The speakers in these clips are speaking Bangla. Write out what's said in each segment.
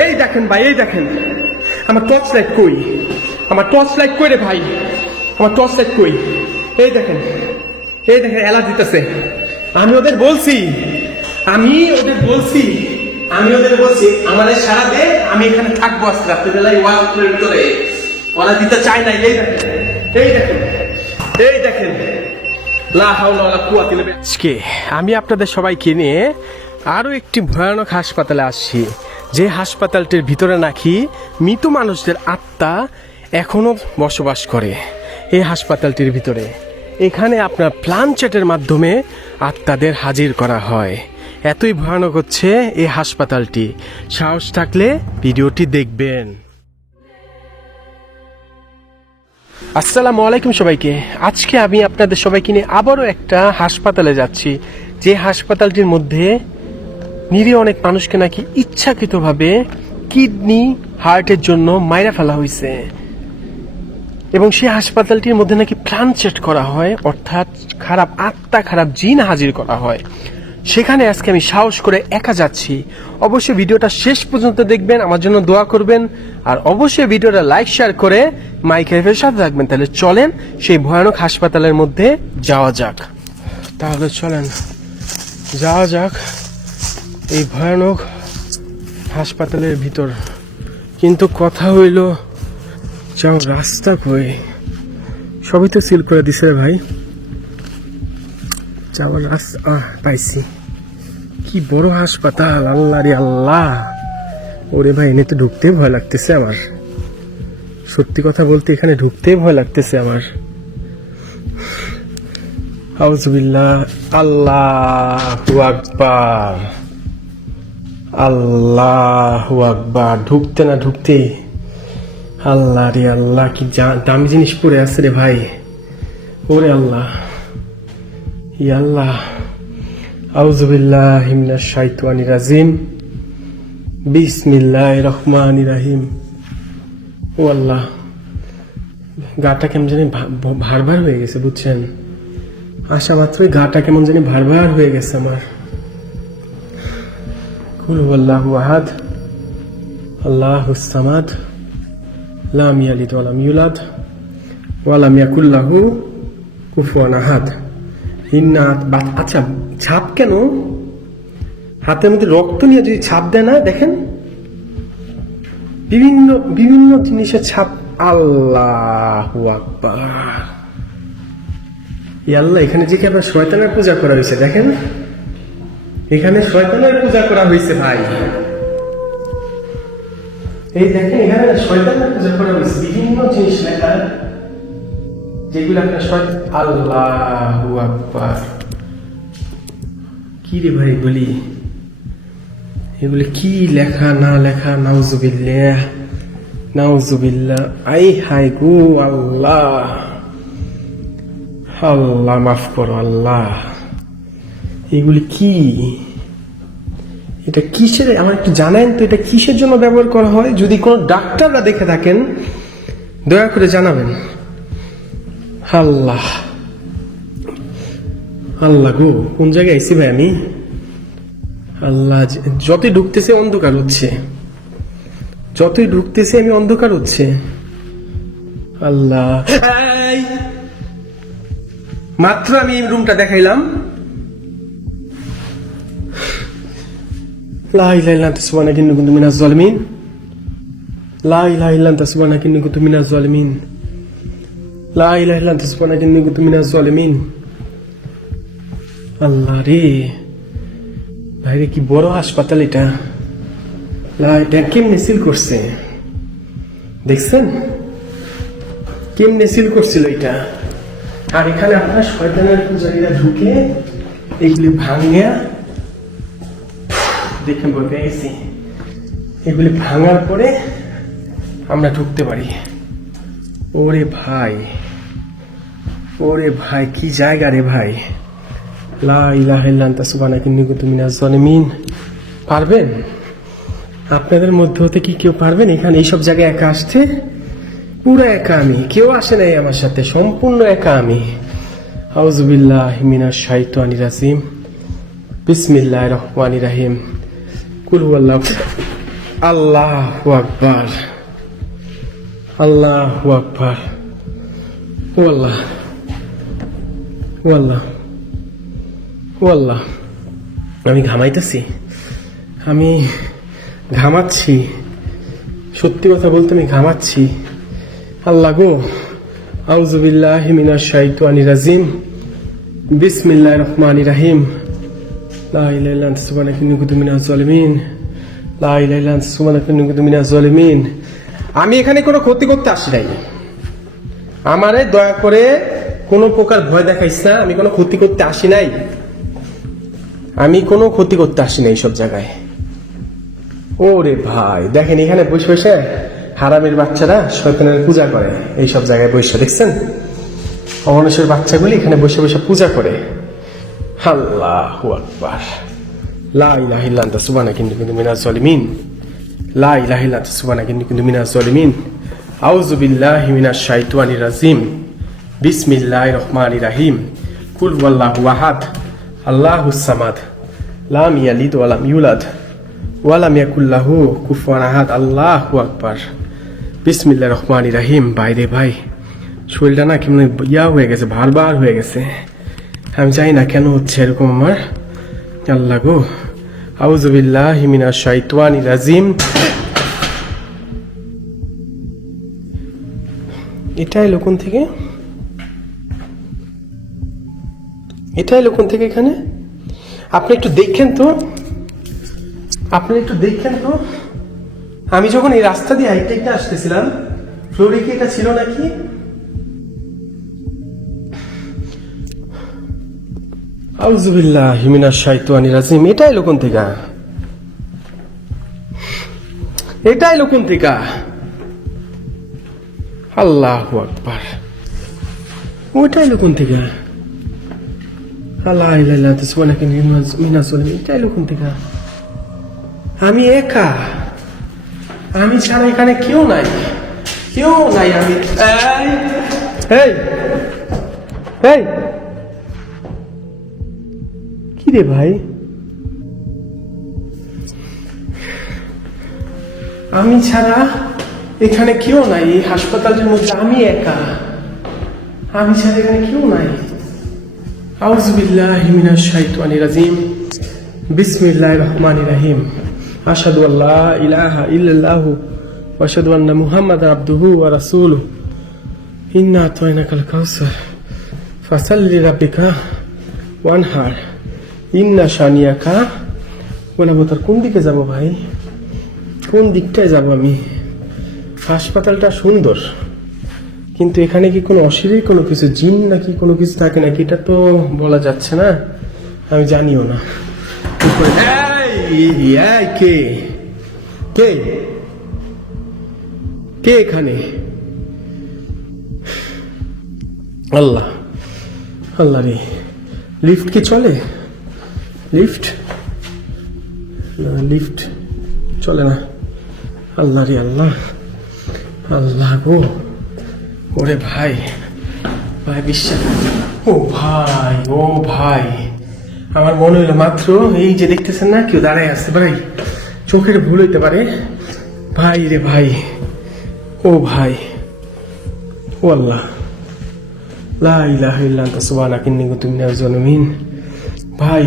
এই দেখেন ভাই, এই দেখেন আমার টর্চ লাইট কই, আমার টর্চ লাইট কই রে ভাই, আমার টর্চ লাইট কই? এই দেখেন, এই দেখেন এলা দিতেছে। আমি ওদের বলছি আমাদের সারা দে, আমি এখানে থাকবো আজকে রাত্রিবেলায় ওয়াশরুমের ভিতরে। ওরা দিতে চায় না। এই দেখেন, এই দেখেন, এই দেখেন। আজকে আমি আপনাদের সবাইকে নিয়ে আরো একটি ভয়ানক হাসপাতালে আসছি, যে হাসপাতালটির ভিতরে নাকি মৃত মানুষদের আত্মা এখনো বসবাস করে। এই হাসপাতালটির ভিতরে এখানে আপনার প্ল্যানচেটের মাধ্যমে আত্মাদের হাজির করা হয়। এতই ভয়ানক হচ্ছে এই হাসপাতালটি। সাহস থাকলে ভিডিওটি দেখবেন। আসসালামু আলাইকুম সবাইকে। আজকে আমি আপনাদের সবাইকে নিয়ে আবারও একটা হাসপাতালে যাচ্ছি, যে হাসপাতালটির মধ্যে নিরীহ অনেক মানুষকে নাকি ইচ্ছাকৃতভাবে কিডনি হার্টের জন্য মাইরা ফেলা হয়েছে, এবং সেই হাসপাতালটির মধ্যে নাকি প্ল্যানচেট করা হয়, অর্থাৎ খারাপ আত্মা, খারাপ জিন হাজির করা হয়। সেখানে আজকে আমি সাহস করে একা যাচ্ছি। অবশ্যই ভিডিওটা শেষ পর্যন্ত দেখবেন, আমার জন্য দোয়া করবেন, আর অবশ্যই ভিডিওটা লাইক শেয়ার করে মাইক লাইফের সাথে থাকবেন। তাহলে চলেন সেই ভয়ানক হাসপাতালের মধ্যে যাওয়া যাক। তাহলে চলেন যাওয়া যাক এই ভয়ানক হাসপাতালের ভিতর। কিন্তু কথা হইল, যাও রাস্তা কই? সবই তো সিল করে দিছে রে ভাই। যাওয়ার রাস্তা পাইছি। কি বড় হাসপাতাল, আল্লাহ রে আল্লাহ। ওরে ভাই, এনে তো ঢুকতে ভয় লাগতেছে আমার। সত্যি কথা বলতে এখানে ঢুকতে ভয় লাগতেছে আমার। আউযুবিল্লাহ। আল্লাহু আকবার, আল্লাহু আকবার। ঢুকতে না ঢুকতে আল্লাহ রে আল্লাহ, কি দামি জিনিস পড়ে আছে রে ভাই। ওরে আল্লাহ, ইয়া আল্লাহ। আউযুবিল্লাহি মিনাশ শাইতানির রাজিম, বিসমিল্লাহির রহমানির রহিম। ও আল্লাহ, গাটা কেমন জানি ভারভার হয়ে গেছে, বুঝছেন? আসা মাত্রই গাটা কেমন জানি ভারভার হয়ে গেছে আমার। কুল হুয়াল্লাহু আহাদ, আল্লাহুস সামাদ, লাম ইয়ালিদ ওয়া লাম ইউলাদ ওয়া লাম ইয়াকুল লাহু কুফুয়ান আহাদ। আচ্ছা, ছাপ কেন? হাতের মধ্যে রক্ত নিয়ে যদি ছাপ দেয় না, দেখেন বিভিন্ন বিভিন্ন জিনিসের ছাপ। আল্লাহু আকবার। আল্লাহ, এখানে যে কি আপনার শয়তানের পূজা করা হয়েছে, দেখেন এখানে শয়তানের পূজা করা হয়েছে ভাই। এই দেখেন, এখানে শয়তানের পূজা করা হয়েছে, বিভিন্ন জিনিস লেখা, যেগুলো আপনার আল্লাহু আকবার। কি রে ভাই বলি, এগুলি কি লেখা না লেখা? নাউজুবিল্লাহ, নাউজুবিল্লাহ। আই হাই গো আল্লাহ, আল্লাহ মাফ করো আল্লাহ। এগুলি কি? এটা কিসের, আমার একটু জানেন তো এটা কিসের জন্য ব্যবহার করা হয়? যদি কোনো ডাক্তাররা দেখে থাকেন দয়া করে জানাবেন। আল্লাহ, আল্লাহ গো, কোন জায়গায় আইছি ভাই আমি? আল্লাহ, যতই ঢুকতেছে অন্ধকার হচ্ছে, যতই ঢুকতেছে আমি অন্ধকার হচ্ছে। আল্লাহ, মাত্র আমি এই রুমটা দেখাইলাম। লা ইলাহা ইল্লা আনতা সুবহানাকা ইন্নী কুনতু মিনাজ জালিমিন, লা ইলাহা ইল্লা আনতা সুবহানাকা ইন্নী কুনতু মিনাজ জালিমিন, লা ইলাহা ইল্লা আনতা সুবহানাকা ইন্নী কুনতু মিনাজ জালিমিন। আল্লাহ রে ভাই, কি বড় হাসপাতাল এটা। এটা কেমনে সিল করছে দেখছেন? কেমনে সিল করছিল এটা? আর এখানে আপনার শয়তানের পূজারীরা ঢুকে এগুলি ভাঙিয়া, দেখে বলতে গেছি, এগুলি ভাঙার পরে আমরা ঢুকতে পারি। ওরে ভাই, ওরে ভাই, কি জায়গা রে ভাই। লা ইলাহা ইল্লা আনতা সুবহানাকা ইন্নী কুনতু মিনাজ জালিমিন। পারবেন আপনাদের মধ্যে হতে কি কেউ পারবেন এখানে এইসব জায়গায় একা আসতে? পুরো একা আমি, কেউ আসে নাই আমার সাথে, সম্পূর্ণ একা আমি। আউযুবিল্লাহি মিনাশ শাইতানির রাজিম, বিসমিল্লাহির রহমানির রহিম। কুল হুয়াল্লাহু। আল্লাহু আকবার, আল্লাহু আকবার। ও আল্লাহ, ও আল্লাহ, ও আল্লাহ। আমি ঘামাইতেছি, আমি ঘামাচ্ছি, সত্যি কথা বলতে আমি ঘামাচ্ছি। আল্লাহ গো, আউযু বিল্লাহি মিনাশ শাইতানির রাজিম, বিসমিল্লাহির রহমানির রহিম, লা ইলাহা ইল্লা আনতা সুবহানাকা ইন্নী কুনতু মিনাজ জালিমিন, লা ইলাহা ইল্লা আনতা সুবহানাকা ইন্নী কুনতু মিনাজ জালিমিন। আমি এখানে কোনো ক্ষতি করতে আসি নাই, আমারে দয়া করে কোনো প্রকার ভয় দেখাইস না। আমি কোনো ক্ষতি করতে আসি নাই, আমি কোনো ক্ষতি করতে আসি নাই এইসব জায়গায়। ওরে ভাই দেখেন, এখানে বসে বসে হারামের বাচ্চারা শয়তানের পূজা করে এইসব জায়গায় বসে, দেখছেন? অমানুষের বাচ্চাগুলি এখানে বসে বসে পূজা করে। আল্লাহু আকবার, লা ইলাহা ইল্লা আনতা সুবহানাকা ইন্নী কুনতু মিনাজ জালিমিন, লা ইলাহা ইল্লা আনতা সুবহানাকা ইন্নী কুনতু মিনাজ জালিমিন। আউযু বিল্লাহি মিনাশ শাইতানির রাজিম, বিসমিল্লাহির রহমানির রহিম। কুল হুয়াল্লাহু আহাদ, আল্লাহুস সামাদ, লাম ইয়ালিদ ওয়া লাম ইউলাদ ওয়া লাম ইয়াকুল লাহু কুফুয়ান আহাদ। আল্লাহু আকবার, বিসমিল্লাহির রহমানির রহিম। বাইরে ভাই, শরীরটা না কেমন হয়ে গেছে, ভারবার হয়ে গেছে। আমি জানি না কেন হচ্ছে এরকম আমার। আল্লাহ গো, আউযু বিল্লাহি মিনাশ শাইতানির রাজিম। এটা এলো কোন থেকে? এটা এলো কোন থেকে এখানে? আপনি একটু দেখেন তো, আপনি একটু দেখেন তো। আমি যখন এই রাস্তা দিয়ে হাইটে একটা আসতেছিলাম, ফ্লোরে কি এটা ছিল নাকি? আউযু বিল্লাহি মিনাশ শাইতানির রাজিম। এটা এলো কোন থেকে? এটা এলো কোন থেকে? আল্লাহু আকবার, ওইটা এলো কোন থেকে? আল্লাহ ইলাহা ইল্লা আনতা সুবহানাকা ইন্নী কুনতু মিনাজ জালিমিন। এটা এলো কোন থেকে? আমি একা, আমি ছাড়া এখানে কেউ নাই, কেউ নাই। আমি এই এই কি রে ভাই, আমি ছাড়া এখানে কেউ নাই। এই হাসপাতালের মধ্যে আমি একা, আমি ছাড়া এখানে কেউ নাই। আউযু বিল্লাহি মিনাশ শাইতানির রাজিম, বিসমিল্লাহির রহমানির রহিম। আশহাদু আল্লা ইলাহা ইল্লাল্লাহু ওয়া আশহাদু আন্না মুহাম্মাদান আবদুহু ওয়া রাসূলুহু। ইন্না আতাইনাকাল কাউসার ফাসাল্লি লিরাব্বিকা ওয়ানহার, ইন্না শানিয়াকা ওয়াল আবতার। কোন দিকে যাব ভাই, কোন দিকটায় যাব আমি? হাসপাতালটা সুন্দর, কিন্তু এখানে কি কোনো অশরীর কোনো কিছু, জিন নাকি কোনো কিছু থাকে নাকি, এটা তো বলা যাচ্ছে না, আমি জানিও না। কে কে কে এখানে? আল্লাহ, আল্লাহ রে, লিফট কি চলে? লিফট না, লিফট চলে না। আল্লাহ রে আল্লাহ, আল্লাহ গো। ওরে ভাই, ভাই বিশ্বাস, ও ভাই, ও ভাই, আমার মনে হইলো মাত্র এই যে দেখতেছেন না কেউ দাঁড়ায় আসতে পারে, চোখের ভুল হইতে পারে। ভাই রে ভাই, ও ভাই, ও আল্লাহ, লা ইলাহা ইল্লা আনতা সুবহানাকা ইন্নী কুনতু মিনাজ জালিমিন। ভাই,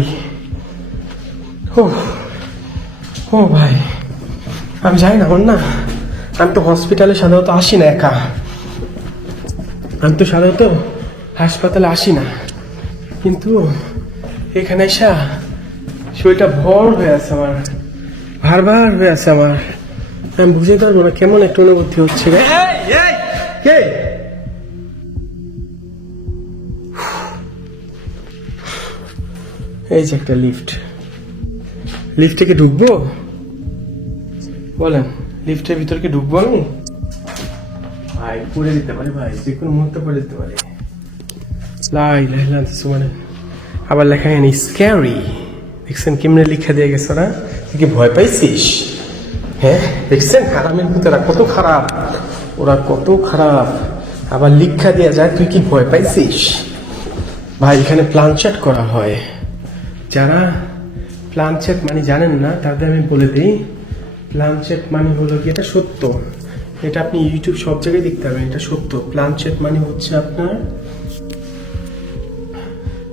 ও ও ভাই, আমি জানি না, না আমি তো হসপিটালে সাধারণত আসি না একা, আমি তো সাধারণত হাসপাতালে আসি না, কিন্তু এখানে এসা শরীরটা ভর হয়ে আছে আমার, ভার হয়ে আছে আমার। আমি বুঝে পারবো না কেমন একটা অনুভূতি হচ্ছে। কে? এই যে একটা লিফট, লিফট থেকে ঢুকবো? বলেন, লিফটের ভিতর কি ঢুকবো আমি? ভাই পড়ে যেতে পারে, ভাই যে কোনো মুহূর্তে পড়ে যেতে পারে। আবার লেখা হয়নি স্ক্যারি, দেখছেন কেমনে লিখা দিয়ে গেছে না? তুই কি ভয় পাইছিস? হ্যাঁ দেখছেন, হারামের ভিতরা কত খারাপ, ওরা কত খারাপ। আবার লিখা দেওয়া যায়, তুই কি ভয় পাইছিস? ভাই এখানে প্ল্যানচেট করা হয়, যারা প্ল্যানচেট মানে জানেন না তাদের আমি বলে দিই, প্লানচেট মানে হলো কি, এটা সত্য, এটা আপনি ইউটিউব সব জায়গায় দেখতে পাবেন, এটা সত্য। প্লানচেট মানে হচ্ছে আপনার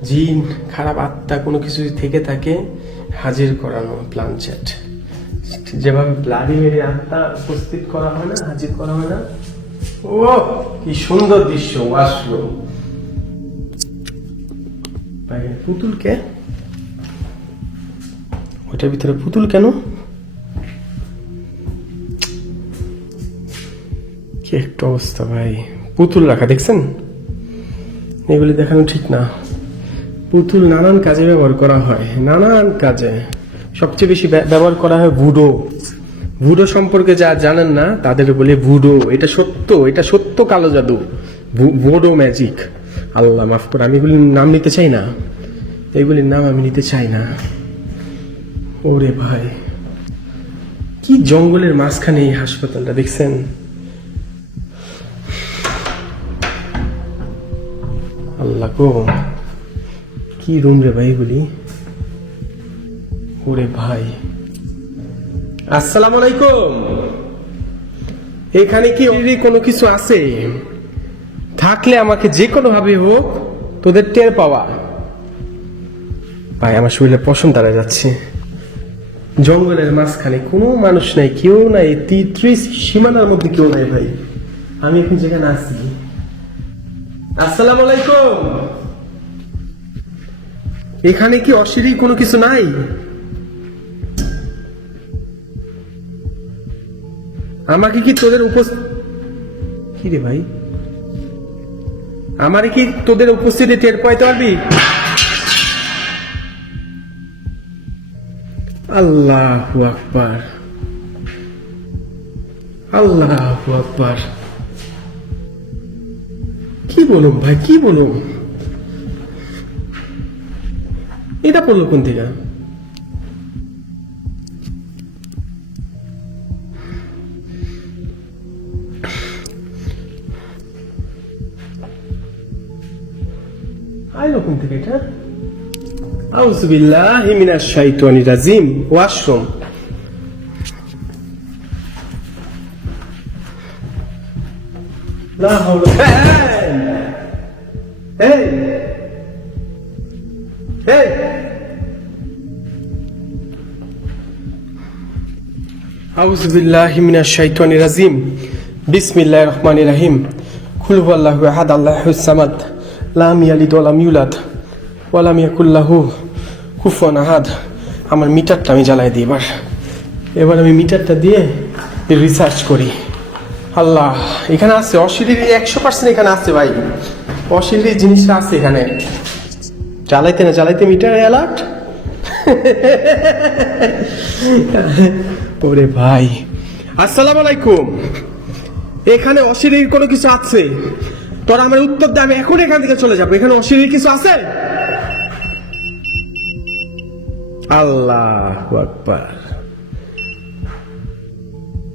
জিন, খারাপ আত্মা কোনো কিছু থেকে থাকে হাজির করানো প্লানচেট। যেভাবে ব্লাডি মেরে আত্মা উপস্থিত করা হয় না, হাজির করা হয় না। ও কি সুন্দর দৃশ্য, ওয়াশরুম। পুতুল কে? ওইটার ভিতরে পুতুল কেন? কি একটা অবস্থা ভাই, পুতুল রাখা দেখছেন? এগুলি দেখানো ঠিক না। পুতুল নানান কাজে ব্যবহার করা হয়, নানান কাজে। সবচেয়ে বেশি ব্যবহার করা হয় ভুডো। ভুডো সম্পর্কে যা জানেন না তাদের বলে ভুডো। এটা সত্য, এটা সত্য কালো জাদু, ভুডো ম্যাজিক। আল্লাহ মাফ করে, আমি এগুলির নাম নিতে চাই না, এইগুলির নাম আমি নিতে চাই না। ওরে ভাই, কি জঙ্গলের মাঝখানে এই হাসপাতালটা দেখছেন? আল্লাহ গো, কি রুম রে ভাই এগুলি। ওরে ভাই, আসসালামু আলাইকুম। এখানে কি কোনো কিছু আছে? থাকলে আমাকে যে কোনো ভাবে হোক তোদের টের পাওয়া। ভাই আমার শরীরে পশম দাঁড়া যাচ্ছে। জঙ্গলের মাঝখানে কোনো মানুষ নাই, কেউ নাই, ৩৩ সীমানার মধ্যে কেউ নাই ভাই। আমি এখন যেখানে আছি। আসসালামু আলাইকুম। এখানে কি অশিরি কোনো কিছু নাই? আমাকে কি তোদের কি রে ভাই, আমারে কি তোদের উপস্থিতি টের পাইতে পারবি? আল্লাহু আকবার, আল্লাহু আকবার। কি বলুম ভাই, কি বলুম? এটা পড়লো কোন থেকে? আইলো কোন থেকে এটা? আউযু বিল্লাহি মিনাশ শাইতানির রাজিম। ওয়াশরুম। লা হাওলা। এই এই আউযু বিল্লাহি মিনাশ শাইতানির রাজিম। বিসমিল্লাহির রহমানির রহিম। কুল হুয়াল্লাহু আহাদ, আল্লাহুস সামাদ, লাম ইয়ালিদ ওয়া লাম ইউলাদ ওয়া লাম ইয়াকুল লাহু কুফুয়ান আহাদ। আমার মিটারটা আমি জ্বালাই দিই এবার আমি মিটারটা দিয়ে রিসার্চ করি। আল্লাহ, এখানে আছে অশরীরী 100% এখানে আছে ভাই, অশরীরী জিনিসটা আছে এখানে। জ্বালাইতে না জ্বালাইতে মিটার অ্যালার্ট। ওরে ভাই, আসসালামু আলাইকুম। এখানে অশরীরী কোনো কিছু আছে? তোরা আমার উত্তর দে, আমি এখন এখান থেকে চলে যাবো। এখানে অশরীরী কিছু আছে? আল্লাহু আকবার।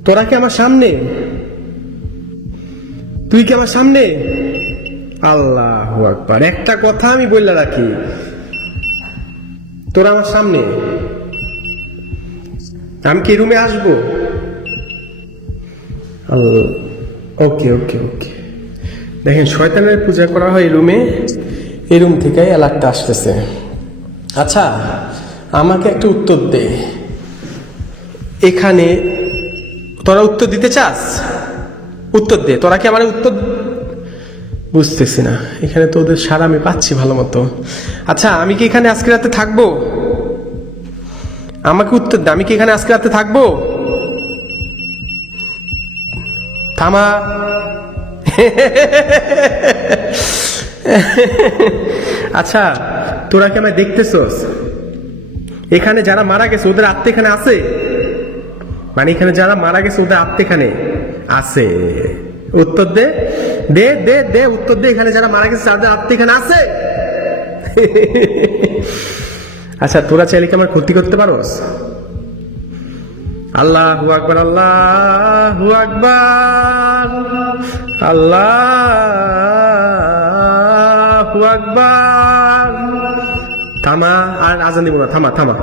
তোরা কি আমার সামনে? তুই কি আমার সামনে? আল্লাহু আকবার। একটা কথা আমি বললে রাখি, তোরা আমার সামনে। আমি কি রুমে আসবো? ওকে ওকে ওকে। দেখেন, শয়তানের পূজা করা হয় এই রুমে। এই রুম থেকে অ্যালার্টটা আসতেছে। আচ্ছা, আমাকে একটা উত্তর দে। এখানে তোরা উত্তর দিতে চাস? উত্তর দে। তোরা কি আমার উত্তর? বুঝতেছি না, এখানে তোদের সারা আমি পাচ্ছি ভালো মতো। আচ্ছা, আমি কি এখানে আজকে রাতে থাকবো? আমাকে উত্তর দে, আমি কি এখানে আজকে রাতে থাকবো? থামা। আচ্ছা, তোরা কি আমায় দেখতেছস? এখানে যারা মারা গেছে ওদের আত্মা এখানে আছে? মানে এখানে যারা মারা গেছে ওদের আত্মা এখানে আছে? উত্তর দে, দে দে দে উত্তর দে। এখানে যারা মারা গেছে তাদের আত্মা এখানে আছে? আচ্ছা, তোরা চাইলে কি আমার ক্ষতি করতে পারোস? আল্লাহু আকবার, আল্লাহু আকবার, আল্লাহু আকবার। থামা, আর আজান দিব না। থামা থামা।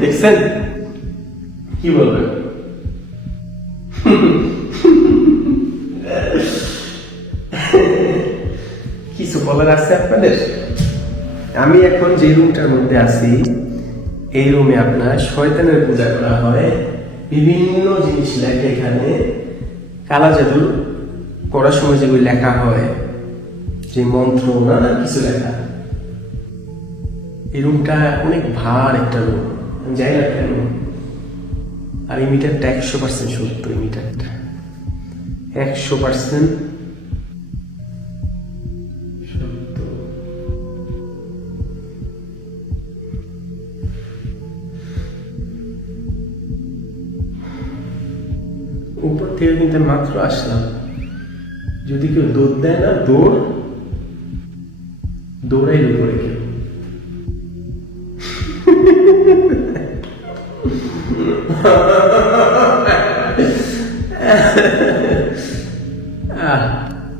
দেখছেন কি বলবেন? কিছু বলার আছে আপনাদের? আমি এখন যে রুমটার মধ্যে আছি, এই রুমে আপনার শয়তানের পূজা করা হয়, বিভিন্ন জিনিস লেখে এখানে, কালা জাদু করার সময় যেগুলো লেখা হয়, যে মন্ত্র নানা কিছু লেখা। এই রুমটা অনেক ভার একটা রুম, আমি যাই না কেন। আর এই মিটারটা 100% সত্য, এই মিটারটা 100% সত্য। উপর থেকে কিন্তু মাত্র আসলাম, যদি কেউ দৌড় দেয় না, দৌড়াইল উপরে কেউ।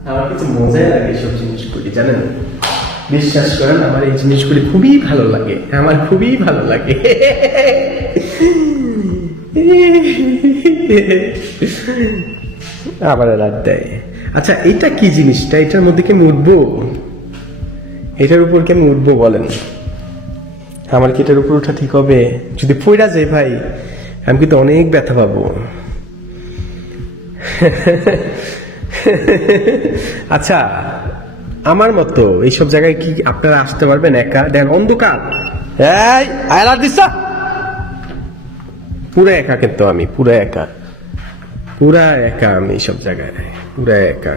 আমার কিছু মজাই লাগে এইসব জিনিসগুলি, জানেন? বিশ্বাস করেন, আমার এই জিনিসগুলি খুবই ভালো লাগে, আমার খুবই ভালো লাগে। আবার রাত দেয়। আচ্ছা, এটা কি জিনিসটা? এটার মধ্যে কি আমি উঠবো? এটার উপর কি আমি উঠবো বলেন? আমার কি এটার উপর ওঠা ঠিক হবে? যদি পড়া যায় ভাই, আমি কিন্তু অনেক ব্যথা পাবো। আচ্ছা, আমার মতো এইসব জায়গায় কি আপনারা আসতে পারবেন একা? দেখ অন্ধকার, এই আয়লা দিছা, পুরো একা, কিন্তু আমি পুরো একা, পুরা একা আমি এইসব জায়গায়, পুরা একা।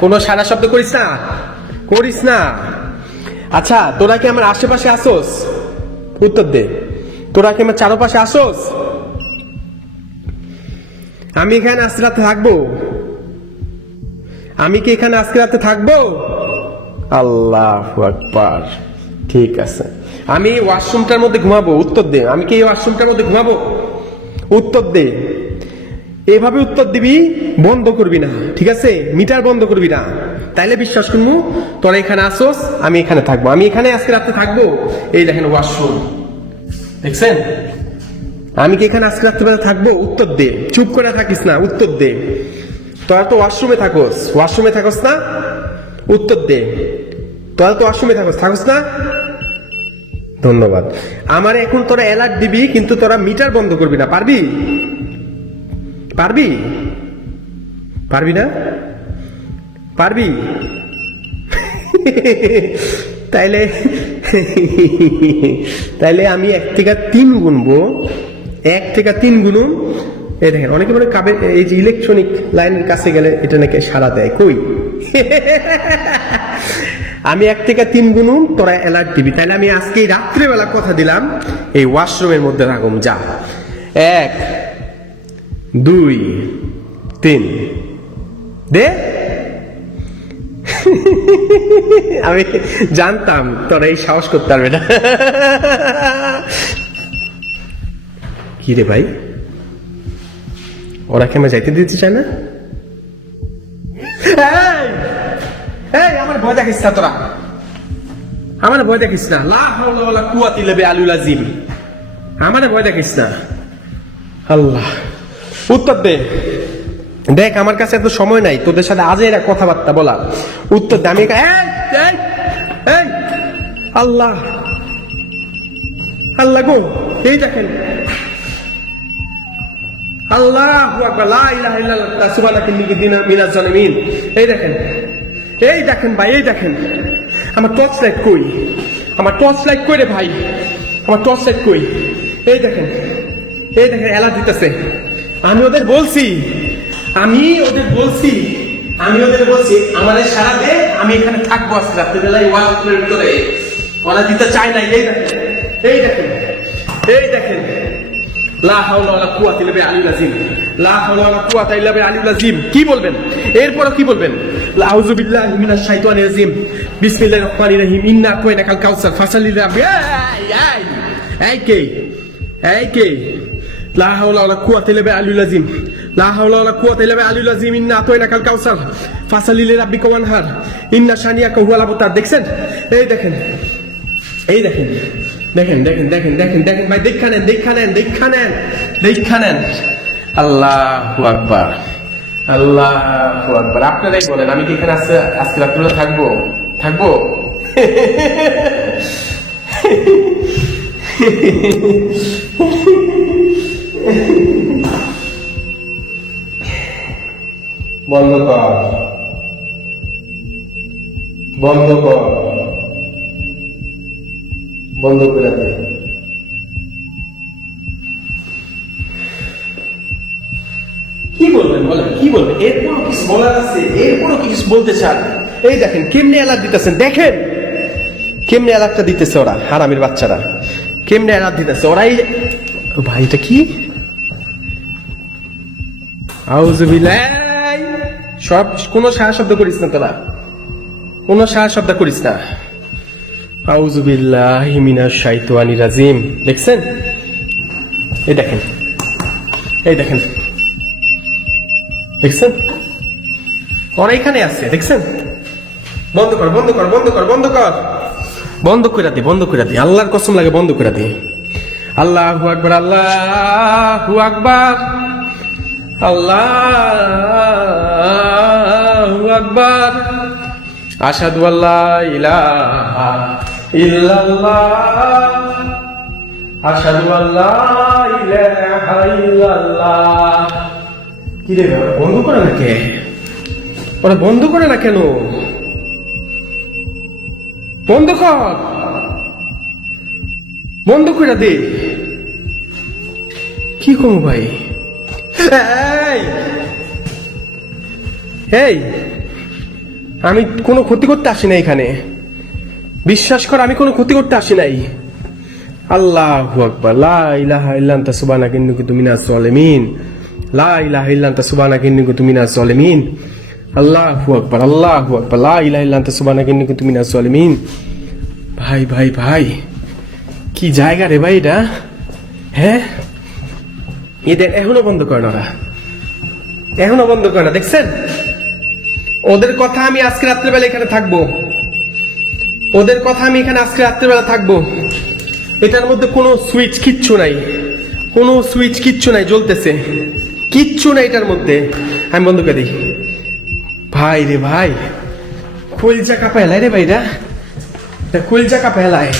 কোনো সারা শব্দ করিস না, করিস না। আচ্ছা, তোরা কি আমার আশেপাশে আসোস? উত্তর দে। তোরা কি আমার চারপাশে আসোস? আমি এখানে আজকে রাতে থাকবো? আমি কি এখানে আজকে রাতে থাকবো? আল্লাহু আকবার। ঠিক আছে, আমি ওয়াশরুমটার মধ্যে ঘুমাবো। উত্তর দে। আমি কি এই ওয়াশরুমটার মধ্যে ঘুমাবো? উত্তর দে। এভাবে উত্তর দিবি, বন্ধ করবি না, ঠিক আছে? মিটার বন্ধ করবি না, তাইলে বিশ্বাস করবো তোরা এখানে আসোস, আমি এখানে থাকবো। আমি এখানে আজকে রাতে থাকবো। এই দেখেন ওয়াশরুম, দেখছেন? আমি কি এখানে আজকে রাত্রে থাকবো? উত্তর দে। চুপ করে থাকিস না, উত্তর দে। তোরা তো ওয়াশরুমে থাকোস, ওয়াশরুমে থাকোস না? উত্তর দে। তোরা তো ওয়াশরুমে থাকোস না? ধন্যবাদ। আমার এখন তোরা অ্যালার্ট দিবি, কিন্তু তোরা মিটার বন্ধ করবি না। পারবি? পারবি? পারবি না? পারবি? তাইলে তাইলে আমি 1 থেকে 3 গুনবো। 1 থেকে 3 গুনুম। এই দেখেন, অনেকে বলে কাবের এই যে ইলেকট্রনিক লাইনের কাছে গেলে এটা নাকি সাড়া দেয়। কই? আমি 1 থেকে 3 গুনুম, তোরা অ্যালার্ট দিবি। তাহলে আমি আজকে রাত্রেবেলা কথা দিলাম, এই ওয়াশরুমের মধ্যে থাকুম। যা, 1 2 3 দে। আমি জানতাম তোরা এই সাহস করতে পারবে না। কি রে ভাই, ওরা কি আমার যাইতে দিতে চায় না? আমার ভয় দেখিস না, তোরা আমার ভয় দেখিস না। লা হাওলা ওয়ালা কুওয়াতা ইল্লা বিল্লাহিল আযীম। আমার ভয় দেখিস না। আল্লাহ, উত্তর দে। দেখ, আমার কাছে এত সময় নাই তোদের সাথে আজ এরা কথাবার্তা বলা। উত্তর দে। আমি আল্লাহ, আল্লাহ গো, এই দেখেন, আল্লাহু আকবার, লা ইলাহা ইল্লাল্লাহ, সুবহানাকা ইন্নী কুনতু মিনাজ জালিমিন। এই দেখেন, এই দেখেন ভাই, এই দেখেন। আমার টর্চ লাইট কই? আমার টর্চ লাইট কই রে ভাই? আমার টর্চ লাইট কই? এই দেখেন, এই দেখেন, অ্যালার্ট দিতেছে। আমি ওদের বলছি আমাদের সারা দে, আমি এখানে থাকবো আজকে রাত্রিবেলায় ওয়াশরুমের ভিতরে। ওরা দিতে চায় না। এই দেখেন, এই দেখেন, এই দেখেন। লা হাওলা ওয়ালা কুওয়াতা ইল্লা বিল্লাহিল আযীম। লা হাওলা ওয়ালা কুওয়াতা ইল্লা বিল্লাহিল আযীম। কি বলবেন এরপর? কি বলবেন? আউযু বিল্লাহি মিনাশ শাইতানির রাজীম। বিসমিল্লাহির রহমানির রহিম। ইন্না আতাইনাকাল কাউসার ফাসাল্লি লিরাব্বি। এই কে? লা হাওলা ওয়ালা কুওয়াতা ইল্লা বিল্লাহিল আযীম। লা হাওলা ওয়ালা কুওয়াতা ইল্লা বিল্লাহ আলিল আযীম ইন্না আতাইনাকাল কাউসার ফাসালি লিরাব্বিকা ওয়ানহার ইন্না শানিয়াকা হুয়াল আবতার। দেখছেন? এই দেখেন, এই দেখেন, দেখেন দেখেন দেখেন দেখেন দেখেন ভাই, দেখা নেন, দেখা নেন, দেখা নেন, দেখা নেন। আল্লাহু আকবার, আল্লাহু আকবার। আপনারাই বলেন, আমি কি এখানে আজকে রাত্রে থাকবো? থাকবো? বন্ধ কর, বন্ধ কর, বন্ধ করে দে। কি বলবেন বলেন, কি বলবেন? এরপরও কিছু বলার আছে? এরপরও কিছু বলতে চান? এই দেখেন কেমনে অ্যালার্ট দিতেছেন, দেখেন কেমনে অ্যালার্টটা দিতেছে ওরা, হারামির বাচ্চারা কেমনে অ্যালার্ট দিতেছে ওরাই। ভাই এটা কি? আউযুবিল্লাহ। সব কোনো সারা শব্দ করিস না তোরা, কোনো সারা শব্দ করিস না। আউযুবিল্লাহি মিনাশ শাইতানির রাজিম। দেখছেন? এই দেখেন, এই দেখেন, দেখছেন? ওরা এখানে আছে, দেখছেন? বন্ধ কর, বন্ধ কর, বন্ধ কর, বন্ধ কর, বন্ধ করে দে, বন্ধ করে দে। আল্লাহর কসম লাগে বন্ধ করে দে। আল্লাহু আকবার, আল্লাহু আকবার, আল্লাহু আকবার। আশহাদু আল্লা ইলাহা ইল্লাল্লাহ, আশহাদু আল্লা ইলাহা ইল্লাল্লাহ। কি রে বাবা, বন্ধ করে না কে? ওরা বন্ধ করে না কেন? বন্ধ কর, বন্ধ করে দে। কি করবো ভাই? এই আমি কোনো ক্ষতি করতে আসি না এখানে, বিশ্বাস কর, আমি কোনো ক্ষতি করতে আসি নাই। আল্লাহু আকবার, লা ইলাহা ইল্লা আনতা সুবহানাকা ইন্নী কুনতু মিনাজ জালিমিন, লা ইলাহা ইল্লা আনতা সুবহানাকা ইন্নী কুনতু মিনাজ জালিমিন। আল্লাহু আকবার, আল্লাহু আকবার, লা ইলাহা ইল্লা আনতা সুবহানাকা ইন্নী কুনতু মিনাজ জালিমিন। ভাই ভাই ভাই, কি জায়গা রে ভাই এটা? হ্যাঁ, এদের এখনো বন্ধ করে না, ওরা এখনো বন্ধ করে না। দেখছেন? ওদের কথা আমি আজকে রাত্রেবেলা এখানে থাকবো, ওদের কথা আমি এখানে আজকে রাত্রেবেলা থাকবো। এটার মধ্যে কোনো সুইচ কিচ্ছু নাই, কোনো সুইচ কিচ্ছু নাই জ্বলতেছে, কিচ্ছু নাই এটার মধ্যে। আমি বন্ধ করে দিই। ভাই রে ভাই, কলজা কাঁপায় রে ভাই, এটা কলজা কাঁপায়।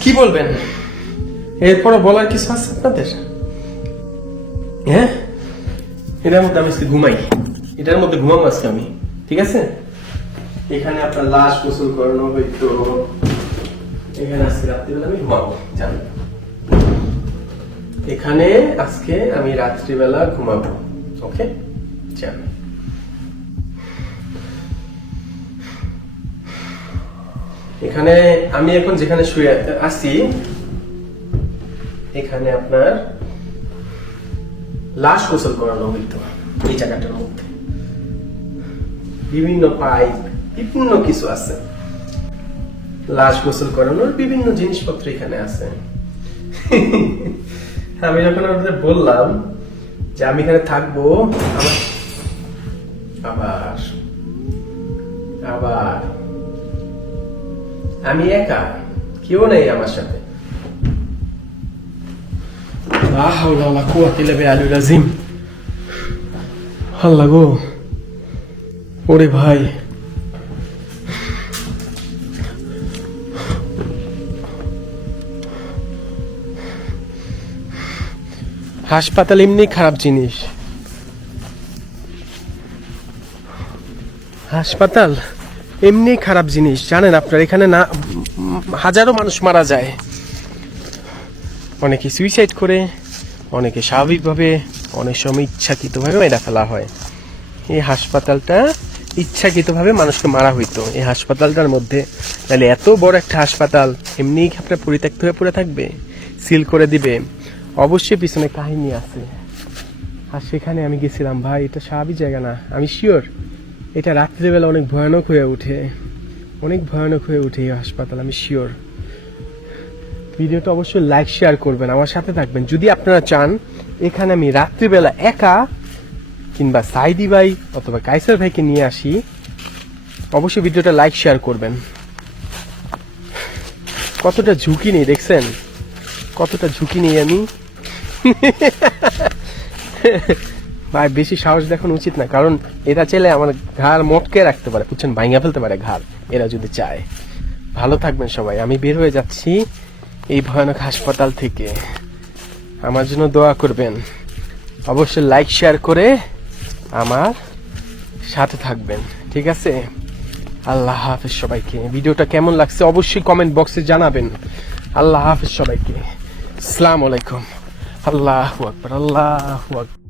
কি বলবেন? এরপরও বলার কিছু আছে আপনাদের? হ্যাঁ, এটার মধ্যে আমি আজকে ঘুমাই, এটার মধ্যে ঘুমাবো আজকে আমি, ঠিক আছে? এখানে আপনার লাশ গোসল করানো হইতো, এখানে আজকে রাত্রিবেলা আমি ঘুমাবো, জানেন? এখানে আজকে আমি রাত্রিবেলা ঘুমাবো, ওকে? জান, এখানে আমি এখন যেখানে শুয়ে আছি, এখানে আপনার লাশ গোসল করানো হইতো। এই জায়গাটার মধ্যে বিভিন্ন পাইপ, বিভিন্ন কিছু আছে, লাশ গোসল করানোর বিভিন্ন জিনিসপত্র এখানে আছে। আমি যখন ওদের বললাম যে আমি এখানে থাকবো, আবার আবার আমি একা, কেউ নেই আমার সাথে। লা হাওলা ওয়ালা কুওয়াতা ইল্লা বিল্লাহ আলিল আযীম। আল্লাহ গো, ওরে ভাই, হাসপাতাল এমনি খারাপ জিনিস, হাসপাতাল এমনি খারাপ জিনিস, জানেন আপনার? এখানে না হাজারো মানুষ মারা যায়, অনেকে সুইসাইড করে, অনেকে স্বাভাবিকভাবে, অনেক সময় ইচ্ছাকৃতভাবে মেরে ফেলা হয়। এই হাসপাতালটা ইচ্ছাকৃতভাবে মানুষকে মারা হইতো। এই হাসপাতালটার মধ্যে তাহলে এত বড় একটা হাসপাতাল এমনি আপনার পরিত্যক্ত হয়ে পড়ে থাকবে, সিল করে দিবে? অবশ্যই পিছনে কাহিনী আছে। আর সেখানে আমি গেছিলাম, ভাই এটা স্বাভাবিক জায়গা না, আমি শিওর এটা রাত্রিবেলা অনেক ভয়ানক হয়ে ওঠে, অনেক ভয়ানক হয়ে ওঠে এই হাসপাতাল, আমি শিওর। ভিডিওটা অবশ্যই লাইক শেয়ার করবেন, আমার সাথে থাকবেন যদি আপনারা চান এখানে আমি রাত্রিবেলা একা কিংবা সাইদি ভাই অথবা কাইসার ভাইকে নিয়ে আসি, অবশ্যই ভিডিওটা লাইক শেয়ার করবেন। কতটা ঝুঁকি নেই দেখছেন, কতটা ঝুঁকি নেই আমি। ভাই বেশি সাহস দেখানো উচিত না, কারণ এরা চাইলে আমার ঘাড় মটকে রাখতে পারে, বুঝছেন, ভাঙা ফেলতে পারে ঘাড়, এরা যদি চায়। ভালো থাকবেন সবাই, আমি বের হয়ে যাচ্ছি এই ভয়ানক হাসপাতাল থেকে। আমার জন্য দোয়া করবেন, অবশ্যই লাইক শেয়ার করে আমার সাথে থাকবেন, ঠিক আছে? আল্লাহ হাফেজ সবাইকে। ভিডিওটা কেমন লাগছে অবশ্যই কমেন্ট বক্সে জানাবেন। আল্লাহ হাফেজ সবাইকে, আসসালামু আলাইকুম। আল্লাহু আকবার, আল্লাহু আকবার।